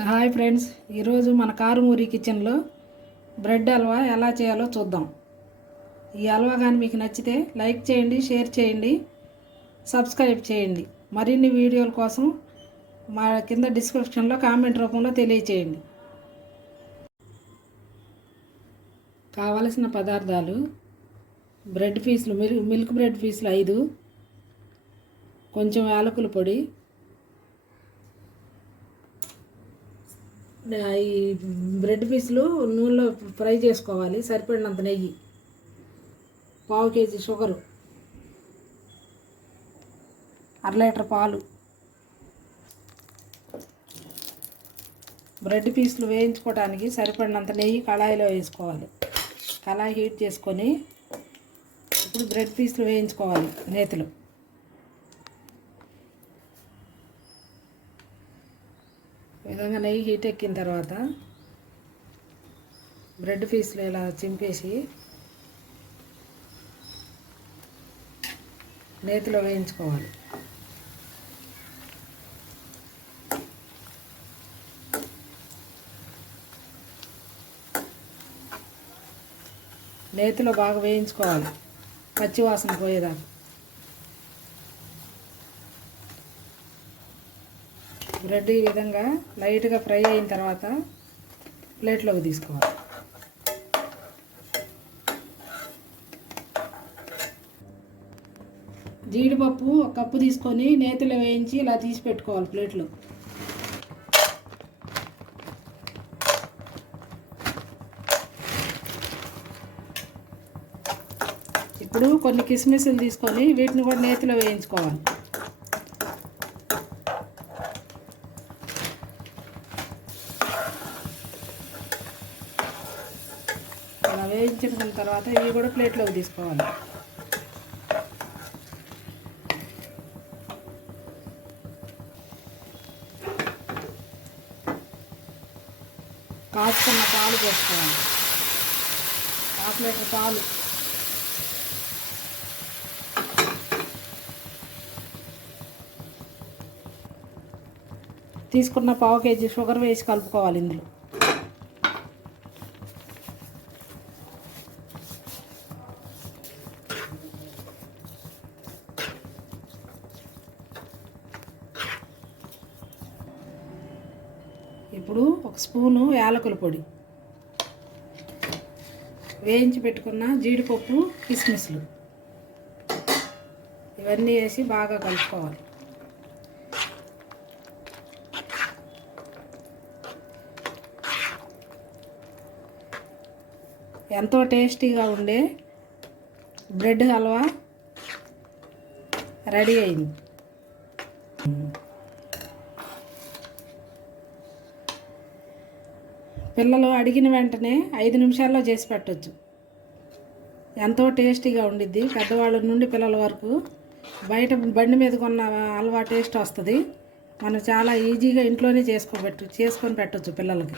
Hi friends ఈరోజు మన కారుమూరి కిచెన్లో బ్రెడ్ హల్వా ఎలా చేయాలో చూద్దాం. ఈ హల్వా కానీ మీకు నచ్చితే లైక్ చేయండి షేర్ చేయండి సబ్స్క్రైబ్ చేయండి. మరిన్ని వీడియోల కోసం మా కింద డిస్క్రిప్షన్లో కామెంట్ రూపంలో తెలియచేయండి. కావలసిన పదార్థాలు బ్రెడ్ పీసులు మిల్క్ మిల్క్ బ్రెడ్ పీసులు ఐదు కొంచెం యాలకుల పొడి ఈ బ్రెడ్ పీసులు నూనెలో ఫ్రై చేసుకోవాలి సరిపడినంత నెయ్యి. పావు కేజీ షుగరు. అర లీటర్ పాలు. బ్రెడ్ పీసులు వేయించుకోవడానికి సరిపడినంత నెయ్యి కళాయిలో వేసుకోవాలి. కళాయి హీట్ చేసుకొని ఇప్పుడు బ్రెడ్ పీసులు వేయించుకోవాలి నేతిలో. విధంగా నెయ్యి హీట్ ఎక్కిన తర్వాత బ్రెడ్ పీస్లు ఇలా చింపేసి నేతిలో వేయించుకోవాలి. నేతిలో బాగా వేయించుకోవాలి. పచ్చివాసన పోయేదాకా. బ్రెడ్ ఈ విధంగా లైట్గా ఫ్రై అయిన తర్వాత ప్లేట్లోకి తీసుకోవాలి. జీడిపప్పు ఒక కప్పు తీసుకొని నేతిలో వేయించి ఇలా తీసి పెట్టుకోవాలి ప్లేట్లో. ఇప్పుడు కొన్ని కిస్మిస్లు తీసుకొని వీటిని కూడా నేతిలో వేయించుకోవాలి. వేయించుకున్న తర్వాత ఇవి కూడా ప్లేట్లోకి తీసుకోవాలి. కాచుకున్న పాలు పోసుకోవాలి హాఫ్ లీటర్ పాలు. తీసుకున్న పావు కేజీ షుగర్ వేసి కలుపుకోవాలి ఇందులో. ఇప్పుడు ఒక స్పూను యాలకుల పొడి. వేయించి పెట్టుకున్న జీడిపప్పు కిస్మిస్లు. ఇవన్నీ వేసి బాగా కలుపుకోవాలి. ఎంతో టేస్టీగా ఉండే బ్రెడ్ హల్వా రెడీ అయింది. పిల్లలు అడిగిన వెంటనే ఐదు నిమిషాల్లో చేసి పెట్టవచ్చు ఎంతో టేస్టీగా ఉండిద్ది. పెద్దవాళ్ళ నుండి పిల్లల వరకు బయట బండి మీద కొన్న హల్వా టేస్ట్ వస్తుంది. మనం చాలా ఈజీగా ఇంట్లోనే చేసుకోబెట్టు చేసుకొని పెట్టవచ్చు పిల్లలకి.